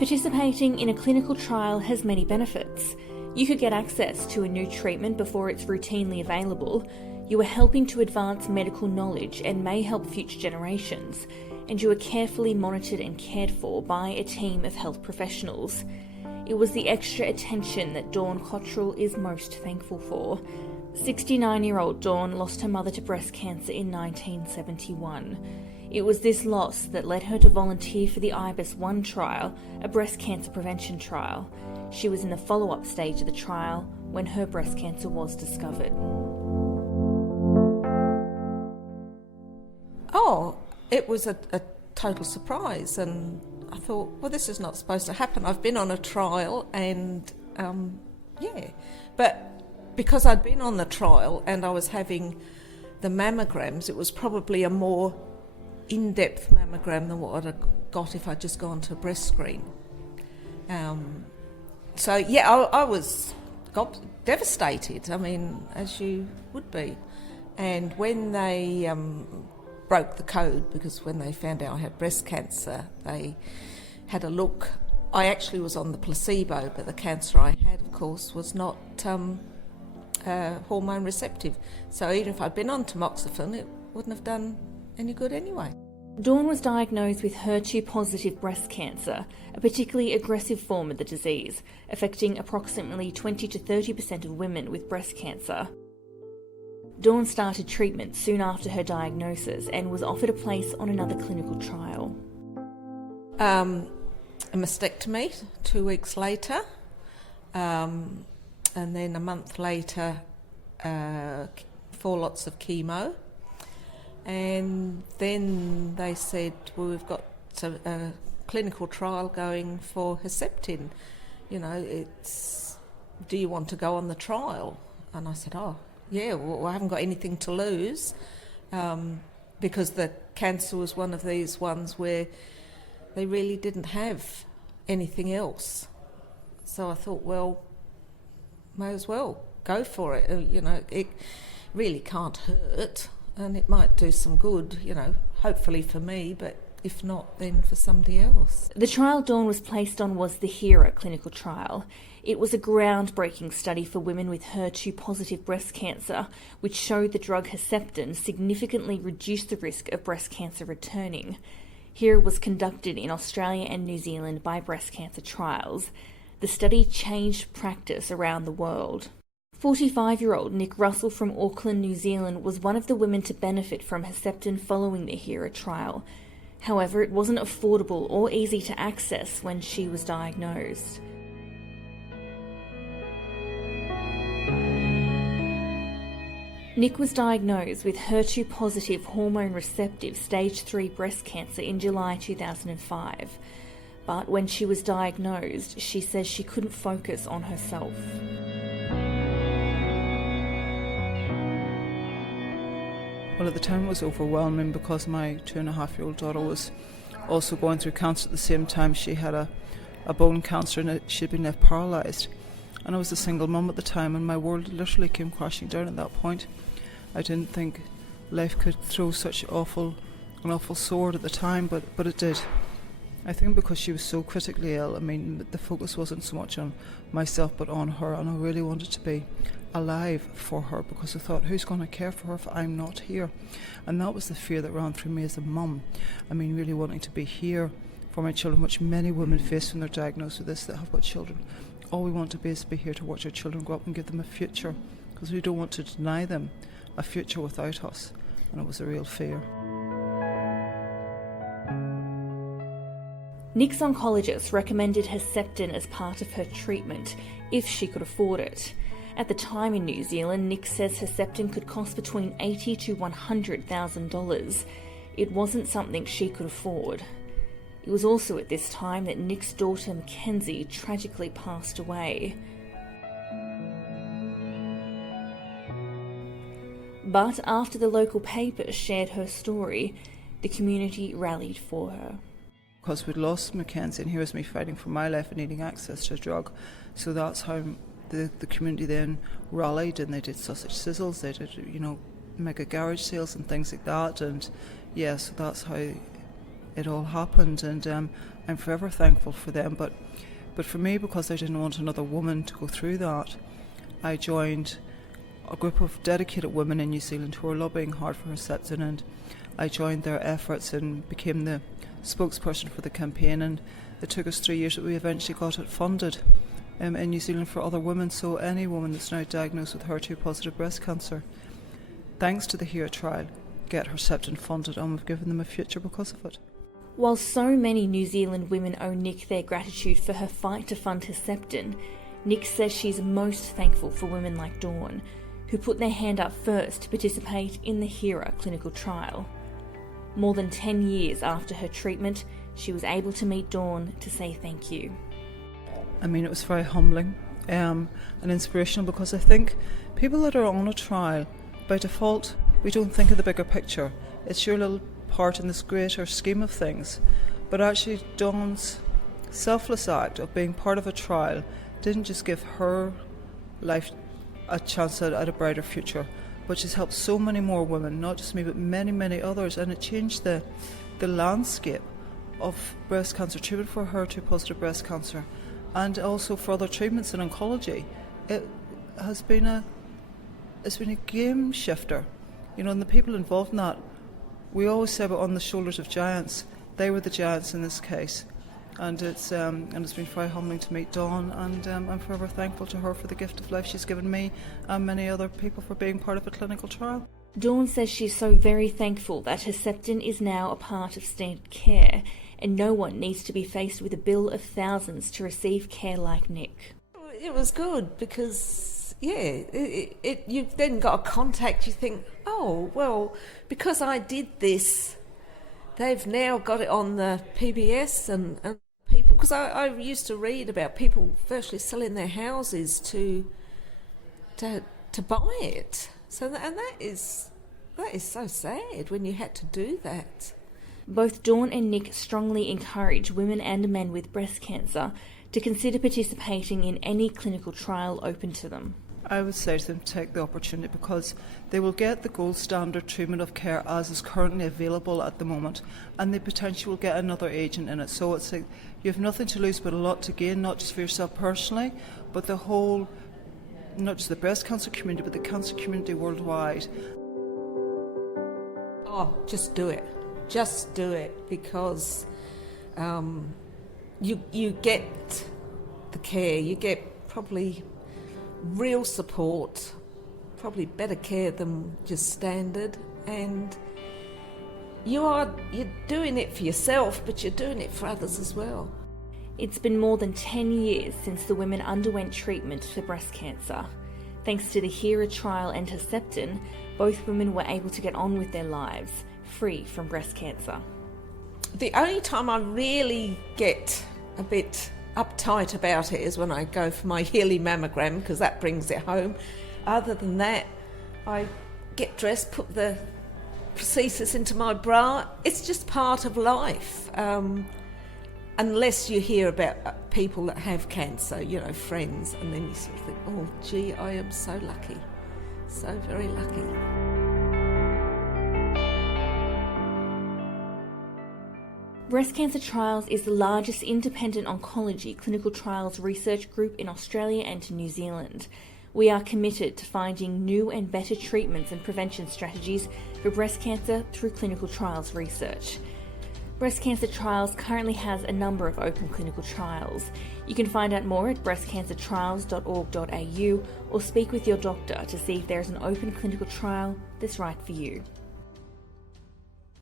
Participating in a clinical trial has many benefits. You could get access to a new treatment before it's routinely available. You are helping to advance medical knowledge and may help future generations. And you are carefully monitored and cared for by a team of health professionals. It was the extra attention that Dawn Cotterell is most thankful for. 69-year-old Dawn lost her mother to breast cancer in 1971. It was this loss that led her to volunteer for the IBIS-1 trial, a breast cancer prevention trial. She was in the follow-up stage of the trial when her breast cancer was discovered. Oh, it was a total surprise, and I thought, well, this is not supposed to happen. I've been on a trial and, but because I'd been on the trial and I was having the mammograms, it was probably a more in-depth mammogram than what I'd have got if I'd just gone to a breast screen. I got devastated, I mean, as you would be. And when they broke the code, because when they found out I had breast cancer, they had a look. I actually was on the placebo, but the cancer I had, of course, was not hormone receptive. So even if I'd been on tamoxifen, it wouldn't have done any good anyway. Dawn was diagnosed with HER2-positive breast cancer, a particularly aggressive form of the disease, affecting approximately 20 to 30% of women with breast cancer. Dawn started treatment soon after her diagnosis and was offered a place on another clinical trial. A mastectomy 2 weeks later, and then a month later 4 lots of chemo, and then they said, well, we've got a clinical trial going for Herceptin, do you want to go on the trial? And I said, yeah, well, I haven't got anything to lose, because the cancer was one of these ones where they really didn't have anything else. So I thought, well, may as well go for it. It really can't hurt, and it might do some good, hopefully for me, but if not, then for somebody else. The trial Dawn was placed on was the HERA clinical trial. It was a groundbreaking study for women with HER2-positive breast cancer, which showed the drug Herceptin significantly reduced the risk of breast cancer returning. HERA was conducted in Australia and New Zealand by breast cancer trials. The study changed practice around the world. 45-year-old Nic Russell from Auckland, New Zealand was one of the women to benefit from Herceptin following the HERA trial. However, it wasn't affordable or easy to access when she was diagnosed. Nic was diagnosed with HER2-positive hormone-receptive stage 3 breast cancer in July 2005. But when she was diagnosed, she says she couldn't focus on herself. Well, at the time it was overwhelming because my 2.5-year-old daughter was also going through cancer at the same time. She had a bone cancer and she'd been left paralysed. And I was a single mum at the time, and my world literally came crashing down at that point. I didn't think life could throw such an awful sword at the time, but it did. I think because she was so critically ill, the focus wasn't so much on myself but on her, and I really wanted to be alive for her, because I thought, who's going to care for her if I'm not here? And that was the fear that ran through me as a mum. Really wanting to be here for my children, which many women face when they're diagnosed with this that have got children. All we want to be is to be here to watch our children grow up and give them a future, because we don't want to deny them a future without us, and it was a real fear. Nic's oncologist recommended Herceptin as part of her treatment, if she could afford it. At the time in New Zealand, Nic says Herceptin could cost between $80,000 to $100,000. It wasn't something she could afford. It was also at this time that Nic's daughter Mackenzie tragically passed away. But after the local paper shared her story, the community rallied for her. Because we'd lost Mackenzie, and here was me fighting for my life and needing access to a drug. So that's how the community then rallied, and they did sausage sizzles, they did, mega garage sales and things like that. And so that's how it all happened, and I'm forever thankful for them. But for me, because I didn't want another woman to go through that, I joined a group of dedicated women in New Zealand who were lobbying hard for Herceptin, and I joined their efforts and became the spokesperson for the campaign, and it took us 3 years, but we eventually got it funded in New Zealand for other women. So any woman that's now diagnosed with HER2-positive breast cancer, thanks to the HERA trial, get Herceptin funded, and we've given them a future because of it. While so many New Zealand women owe Nic their gratitude for her fight to fund Herceptin, Nic says she's most thankful for women like Dawn, who put their hand up first to participate in the HERA clinical trial. More than 10 years after her treatment, she was able to meet Dawn to say thank you. I mean, it was very humbling and inspirational, because I think people that are on a trial, by default, we don't think of the bigger picture. It's your little part in this greater scheme of things. But actually, Dawn's selfless act of being part of a trial didn't just give her life a chance at a brighter future, but she's helped so many more women, not just me, but many, many others, and it changed the landscape of breast cancer treatment for HER2-positive breast cancer, and also for other treatments in oncology. It has been a game shifter, and the people involved in that, we always say about on the shoulders of giants. They were the giants in this case. And it's been very humbling to meet Dawn, and I'm forever thankful to her for the gift of life she's given me and many other people for being part of a clinical trial. Dawn says she's so very thankful that Herceptin is now a part of standard care, and no one needs to be faced with a bill of thousands to receive care like Nic. It was good because, you've then got a contact. You think, oh, well, because I did this, they've now got it on the PBS and people, because I used to read about people virtually selling their houses to buy it. So that is so sad when you had to do that. Both Dawn and Nic strongly encourage women and men with breast cancer to consider participating in any clinical trial open to them. I would say to them, take the opportunity, because they will get the gold standard treatment of care as is currently available at the moment, and they potentially will get another agent in it. So it's like you have nothing to lose but a lot to gain, not just for yourself personally, but the whole, not just the breast cancer community, but the cancer community worldwide. Oh, just do it. Just do it, because you get the care, you get probably real support, probably better care than just standard, and you're doing it for yourself, but you're doing it for others as well. It's been more than 10 years since the women underwent treatment for breast cancer. Thanks to the HERA trial and Herceptin, both women were able to get on with their lives, free from breast cancer. The only time I really get a bit uptight about it is when I go for my yearly mammogram, because that brings it home. Other than that, I get dressed, put the prosthesis into my bra. It's just part of life. Unless you hear about people that have cancer, friends, and then you sort of think, oh gee, I am so lucky, so very lucky. Breast Cancer Trials is the largest independent oncology clinical trials research group in Australia and New Zealand. We are committed to finding new and better treatments and prevention strategies for breast cancer through clinical trials research. Breast Cancer Trials currently has a number of open clinical trials. You can find out more at breastcancertrials.org.au or speak with your doctor to see if there is an open clinical trial that's right for you.